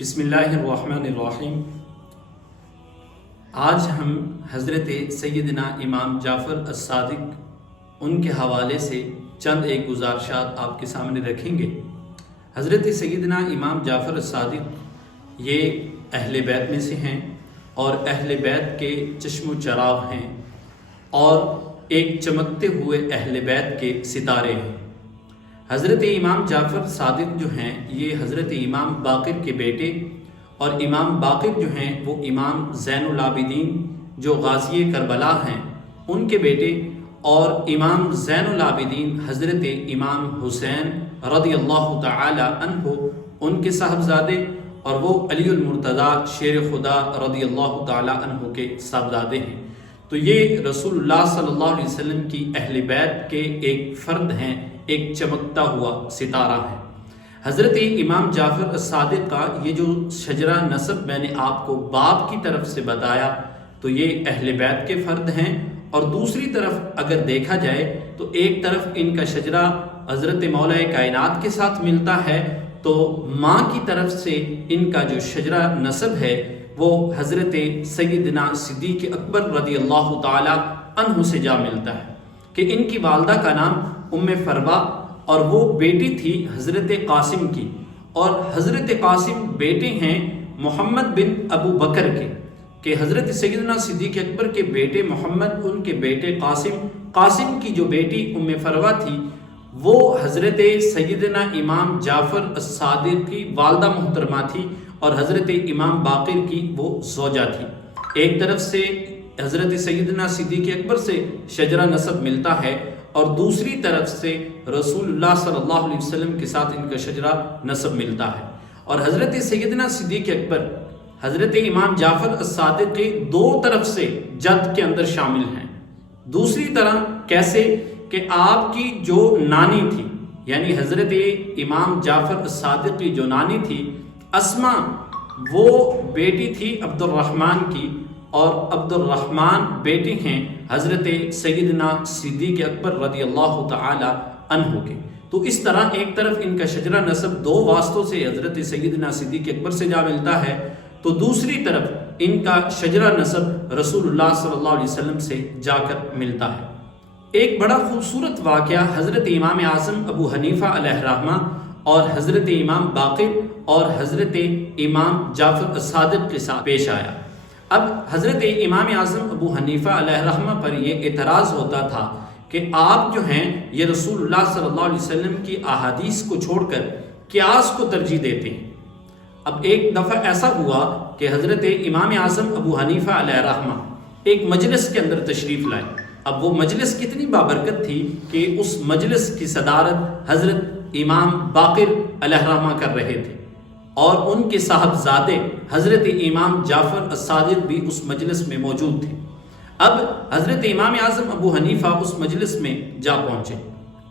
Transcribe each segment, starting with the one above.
بسم اللہ الرحمن الرحیم۔ آج ہم حضرت سیدنا امام جعفر الصادق ان کے حوالے سے چند ایک گزارشات آپ کے سامنے رکھیں گے۔ حضرت سیدنا امام جعفر الصادق یہ اہل بیت میں سے ہیں اور اہل بیت کے چشم و چراغ ہیں اور ایک چمکتے ہوئے اہل بیت کے ستارے ہیں۔ حضرت امام جعفر صادق جو ہیں یہ حضرت امام باقر کے بیٹے، اور امام باقر جو ہیں وہ امام زین العابدین جو غازی کربلا ہیں ان کے بیٹے، اور امام زین العابدین حضرت امام حسین رضی اللہ تعالی عنہ ان کے صاحبزادے، اور وہ علی المرتضیٰ شیر خدا رضی اللہ تعالی عنہ کے صاحبزادے ہیں۔ تو یہ رسول اللہ صلی اللہ علیہ وسلم کی اہل بیت کے ایک فرد ہیں، ایک چمکتا ہوا ستارہ ہے۔ حضرت امام جعفر الصادق کا یہ جو شجرہ نسب میں نے آپ کو باپ کی طرف سے بتایا تو یہ اہل بیت کے فرد ہیں، اور دوسری طرف اگر دیکھا جائے تو ایک طرف ان کا شجرہ حضرت مولا کائنات کے ساتھ ملتا ہے، تو ماں کی طرف سے ان کا جو شجرہ نسب ہے وہ حضرت سیدنا صدیق اکبر رضی اللہ تعالی عنہ سے جا ملتا ہے کہ ان کی والدہ کا نام ام فروا، اور وہ بیٹی تھی حضرت قاسم کی، اور حضرت قاسم بیٹے ہیں محمد بن ابو بکر کے، کہ حضرت سیدنا صدیق اکبر کے بیٹے محمد، ان کے بیٹے قاسم کی جو بیٹی ام فروا تھی وہ حضرت سیدنا امام جعفر الصادق کی والدہ محترمہ تھی، اور حضرت امام باقر کی وہ زوجہ تھی۔ ایک طرف سے حضرت سیدنا صدیق اکبر سے شجرہ نسب ملتا ہے، اور دوسری طرف سے رسول اللہ صلی اللہ علیہ وسلم کے ساتھ ان کا شجرہ نسب ملتا ہے۔ اور حضرت سیدنا صدیق اکبر حضرت امام جعفر الصادق کے دو طرف سے جد کے اندر شامل ہیں۔ دوسری طرح کیسے کہ آپ کی جو نانی تھی، یعنی حضرت امام جعفر الصادق کی جو نانی تھی اسما، وہ بیٹی تھی عبد الرحمن کی، اور عبد الرحمن بیٹے ہیں حضرت سیدنا صدیق اکبر رضی اللہ تعالی عنہ کے۔ تو اس طرح ایک طرف ان کا شجرہ نسب دو واسطوں سے حضرت سیدنا صدیق اکبر سے جا ملتا ہے، تو دوسری طرف ان کا شجرہ نسب رسول اللہ صلی اللہ علیہ وسلم سے جا کر ملتا ہے۔ ایک بڑا خوبصورت واقعہ حضرت امام اعظم ابو حنیفہ علیہ رحمہ اور حضرت امام باقر اور حضرت امام جعفر الصادق کے ساتھ پیش آیا۔ اب حضرت امام اعظم ابو حنیفہ علیہ رحمہ پر یہ اعتراض ہوتا تھا کہ آپ جو ہیں یہ رسول اللہ صلی اللہ علیہ وسلم کی احادیث کو چھوڑ کر قیاس کو ترجیح دیتے ہیں۔ اب ایک دفعہ ایسا ہوا کہ حضرت امام اعظم ابو حنیفہ علیہ رحمہ ایک مجلس کے اندر تشریف لائے۔ اب وہ مجلس کتنی بابرکت تھی کہ اس مجلس کی صدارت حضرت امام باقر علیہ رحمہ کر رہے تھے، اور ان کے صاحبزادے حضرت امام جعفر الصادق بھی اس مجلس میں موجود تھے۔ اب حضرت امام اعظم ابو حنیفہ اس مجلس میں جا پہنچے۔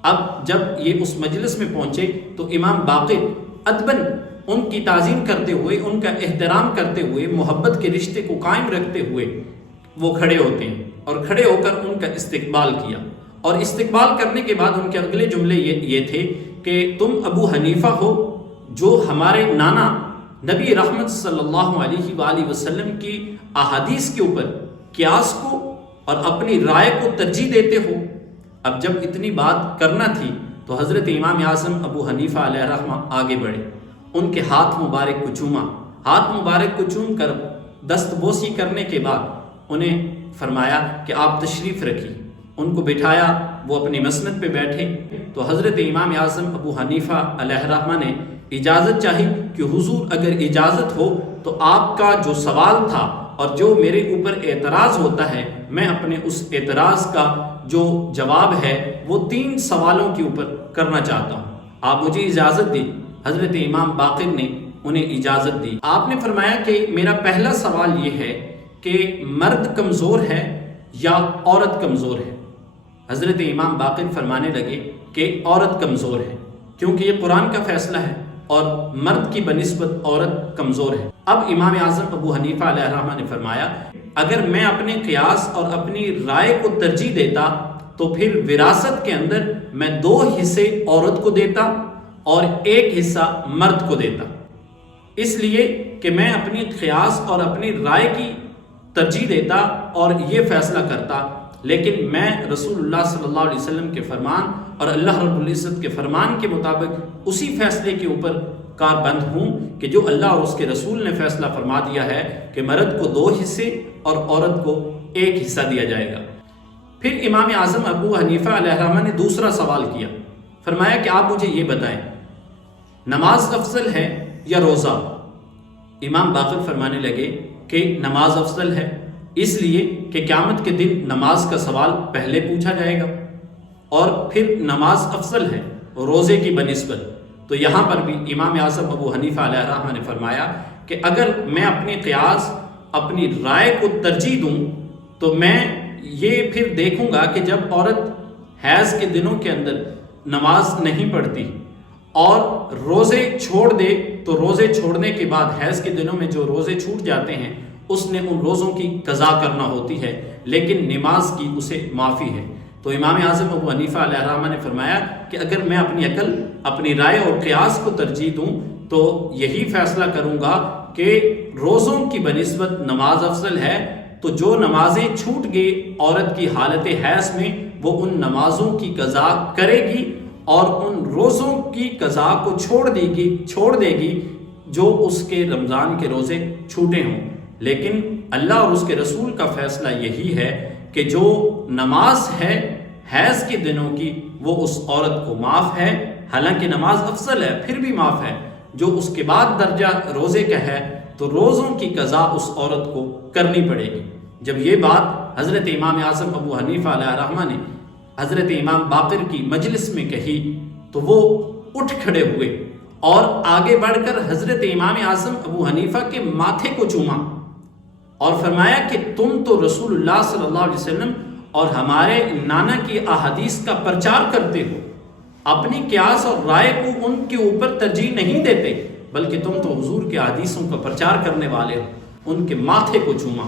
اب جب یہ اس مجلس میں پہنچے تو امام باقر ادباً ان کی تعظیم کرتے ہوئے، ان کا احترام کرتے ہوئے، محبت کے رشتے کو قائم رکھتے ہوئے وہ کھڑے ہوتے ہیں، اور کھڑے ہو کر ان کا استقبال کیا، اور استقبال کرنے کے بعد ان کے اگلے جملے یہ تھے کہ تم ابو حنیفہ ہو جو ہمارے نانا نبی رحمت صلی اللہ علیہ وآلہ وسلم کی احادیث کے اوپر قیاس کو اور اپنی رائے کو ترجیح دیتے ہو۔ اب جب اتنی بات کرنا تھی تو حضرت امام اعظم ابو حنیفہ علیہ رحمہ آگے بڑھے، ان کے ہاتھ مبارک کو چوما، ہاتھ مبارک کو چوم کر دست بوسی کرنے کے بعد انہیں فرمایا کہ آپ تشریف رکھیے۔ ان کو بٹھایا، وہ اپنی مسند پہ بیٹھے تو حضرت امام اعظم ابو حنیفہ علیہ رحمہ نے اجازت چاہی کہ حضور اگر اجازت ہو تو آپ کا جو سوال تھا اور جو میرے اوپر اعتراض ہوتا ہے، میں اپنے اس اعتراض کا جو جواب ہے وہ 3 سوالوں کے اوپر کرنا چاہتا ہوں، آپ مجھے اجازت دی۔ حضرت امام باقر نے انہیں اجازت دی۔ آپ نے فرمایا کہ میرا پہلا سوال یہ ہے کہ مرد کمزور ہے یا عورت کمزور ہے؟ حضرت امام باقر فرمانے لگے کہ عورت کمزور ہے، کیونکہ یہ قرآن کا فیصلہ ہے اور مرد کی بنسبت عورت کمزور ہے۔ اب امام اعظم ابو حنیفہ علیہ رحمہ نے فرمایا اگر میں اپنے قیاس اور اپنی رائے کو ترجیح دیتا تو پھر وراثت کے اندر میں 2 حصے عورت کو دیتا اور 1 حصہ مرد کو دیتا۔ اس لیے کہ میں اپنی قیاس اور اپنی رائے کی ترجیح دیتا اور یہ فیصلہ کرتا، لیکن میں رسول اللہ صلی اللہ علیہ وسلم کے فرمان اور اللہ رب العزت کے فرمان کے مطابق اسی فیصلے کے اوپر کاربند ہوں کہ جو اللہ اور اس کے رسول نے فیصلہ فرما دیا ہے کہ مرد کو 2 حصے اور عورت کو 1 حصہ دیا جائے گا۔ پھر امام اعظم ابو حنیفہ علیہ الرحمہ نے دوسرا سوال کیا، فرمایا کہ آپ مجھے یہ بتائیں، نماز افضل ہے یا روزہ؟ امام باقر فرمانے لگے کہ نماز افضل ہے، اس لیے کہ قیامت کے دن نماز کا سوال پہلے پوچھا جائے گا، اور پھر نماز افضل ہے روزے کی بنسبت۔ تو یہاں پر بھی امام اعظم ابو حنیفہ علیہ الرحمہ نے فرمایا کہ اگر میں اپنی قیاس اپنی رائے کو ترجیح دوں تو میں یہ پھر دیکھوں گا کہ جب عورت حیض کے دنوں کے اندر نماز نہیں پڑھتی اور روزے چھوڑ دے تو روزے چھوڑنے کے بعد حیض کے دنوں میں جو روزے چھوٹ جاتے ہیں اس نے ان روزوں کی قضا کرنا ہوتی ہے، لیکن نماز کی اسے معافی ہے۔ تو امام اعظم ابو حنیفہ علیہ الرحمہ نے فرمایا کہ اگر میں اپنی عقل اپنی رائے اور قیاس کو ترجیح دوں تو یہی فیصلہ کروں گا کہ روزوں کی بنسبت نماز افضل ہے، تو جو نمازیں چھوٹ گئی عورت کی حالت حیض میں وہ ان نمازوں کی قضا کرے گی اور ان روزوں کی قضا کو چھوڑ دے گی جو اس کے رمضان کے روزے چھوٹے ہوں۔ لیکن اللہ اور اس کے رسول کا فیصلہ یہی ہے کہ جو نماز ہے حیض کے دنوں کی وہ اس عورت کو معاف ہے، حالانکہ نماز افضل ہے پھر بھی معاف ہے۔ جو اس کے بعد درجہ روزے کا ہے تو روزوں کی قضا اس عورت کو کرنی پڑے گی۔ جب یہ بات حضرت امام اعظم ابو حنیفہ علیہ الرحمہ نے حضرت امام باقر کی مجلس میں کہی تو وہ اٹھ کھڑے ہوئے اور آگے بڑھ کر حضرت امام اعظم ابو حنیفہ کے ماتھے کو چوما اور فرمایا کہ تم تو رسول اللہ صلی اللہ علیہ وسلم اور ہمارے نانا کی احادیث کا پرچار کرتے ہو، اپنی قیاس اور رائے کو ان کے اوپر ترجیح نہیں دیتے، بلکہ تم تو حضور کے احادیثوں کا پرچار کرنے والے ہو۔ ان کے ماتھے کو چوما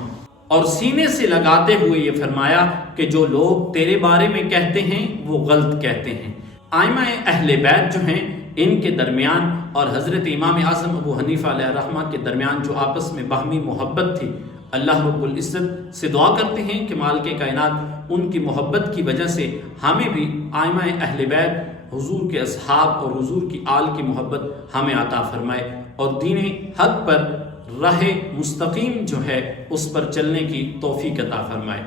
اور سینے سے لگاتے ہوئے یہ فرمایا کہ جو لوگ تیرے بارے میں کہتے ہیں وہ غلط کہتے ہیں۔ ائمہ اہل بیت جو ہیں ان کے درمیان اور حضرت امام اعظم ابو حنیفہ علیہ الرحمہ کے درمیان جو آپس میں باہمی محبت تھی، اللہ رب العزت سے دعا کرتے ہیں کہ مالک کائنات ان کی محبت کی وجہ سے ہمیں بھی ائمہ اہل بیت حضور کے اصحاب اور حضور کی آل کی محبت ہمیں عطا فرمائے اور دین حق پر راہ مستقیم جو ہے اس پر چلنے کی توفیق عطا فرمائے۔